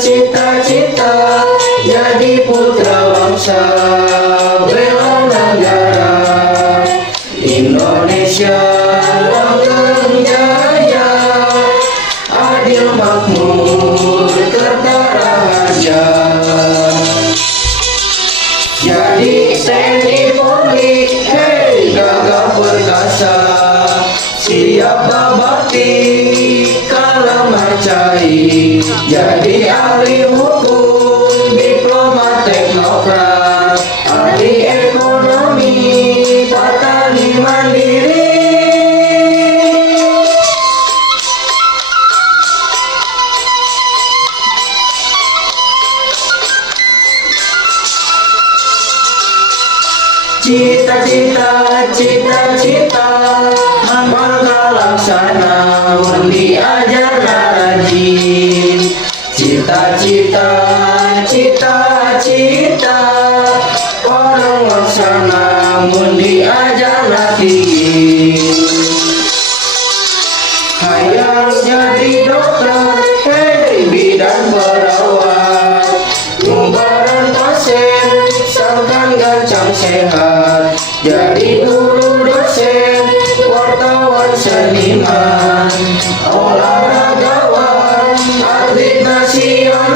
cita-cita jadi putra bangsa, bela negara Indonesia langgeng jaya, adil makmur tertera harja. Jadi TNI Polri, hei gagah perkasa, siap berbakti kala marcai. Jadi ahli hukum, diplomat, teknokrat, ahli ekonomi, petani mandiri. Cita-cita maka laksana, undi ajarna rajin. Cita-cita orang laksana, undi ajarna tinggi. Hayang jadi dokter, hei bidan perawat, ngubaran pasien sangkan gancang sehat. Jadi guru dosen, wartawan seniman, olahragawan, atlet nasional.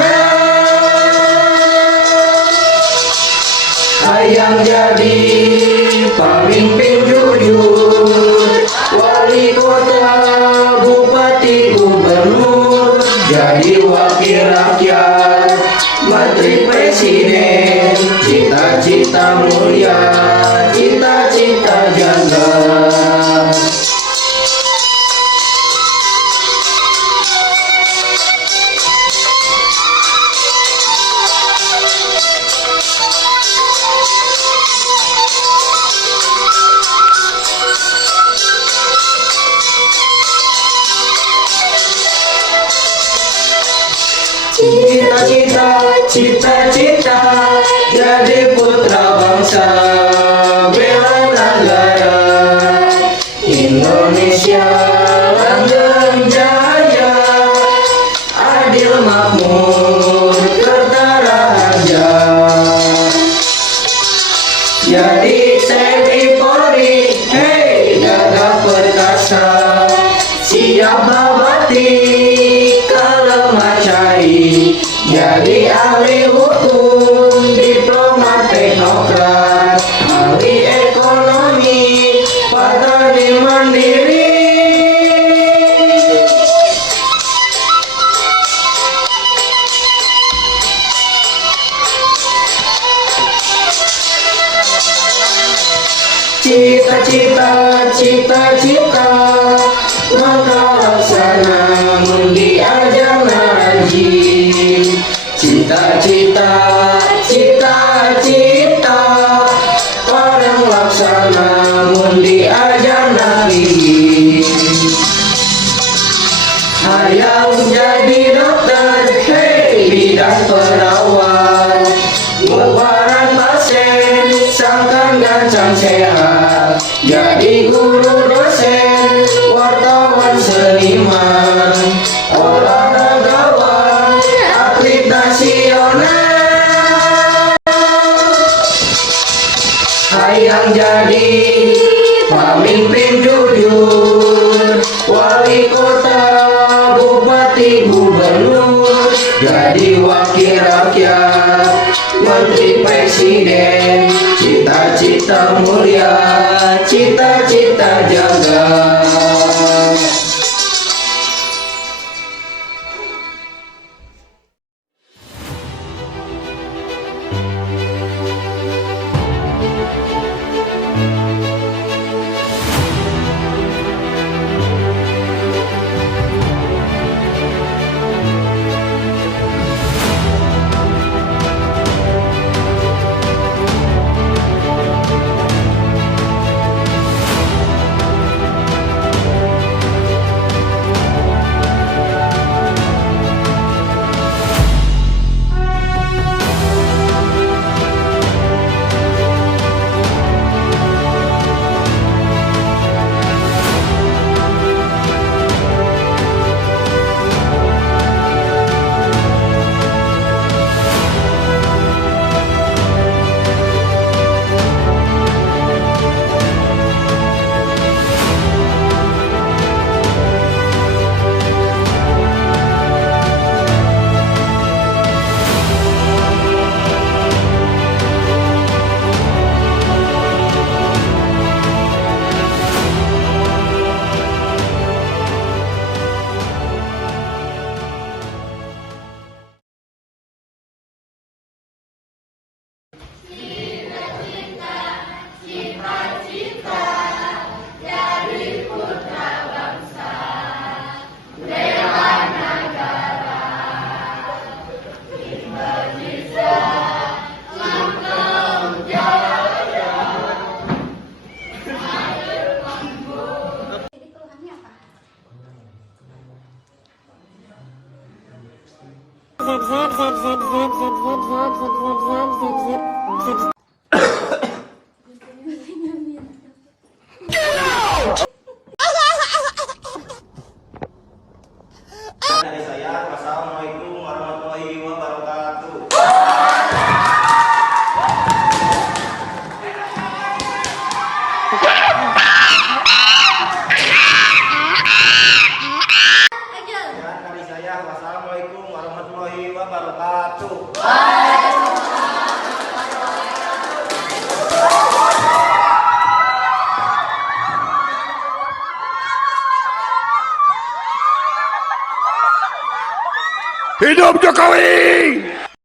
Hayang jadi pemimpin jujur, wali kota, bupati, gubernur, jadi wakil rakyat, menteri presiden. Cita-cita mulia, cita-cita janda. Cita-cita jadi putra bangsa, bela negara Indonesia langgeng jaya, adil makmur tertera harja. Jadi TNI Polri, hei gagah perkasa, siap berbakti kala marcai. Jadi ahli hukum, diplomat, teknokrat, ahli ekonomi, petani mandiri. Cita-cita maka laksana, mundi ajarna rajin. Cita-cita orang laksana, mundi ajarna tinggi. Hayang jadi dokter, hei bidan perawat, ngubaran pasien sangkan gancang sehat. Jadi guru dosen, wartawan seniman, olahragawan, atlet nasional. Hayang jadi pemimpin jujur, wali kota, bupati, gubernur, jadi wakil rakyat, menteri presiden. Cita-cita mulia, cita-cita jaga. Dari saya, wassalamualaikum warahmatullahi wabarakatuh. Dan dari saya, wassalamualaikum warahmatullahi wabarakatuh. Hidup Jokowi!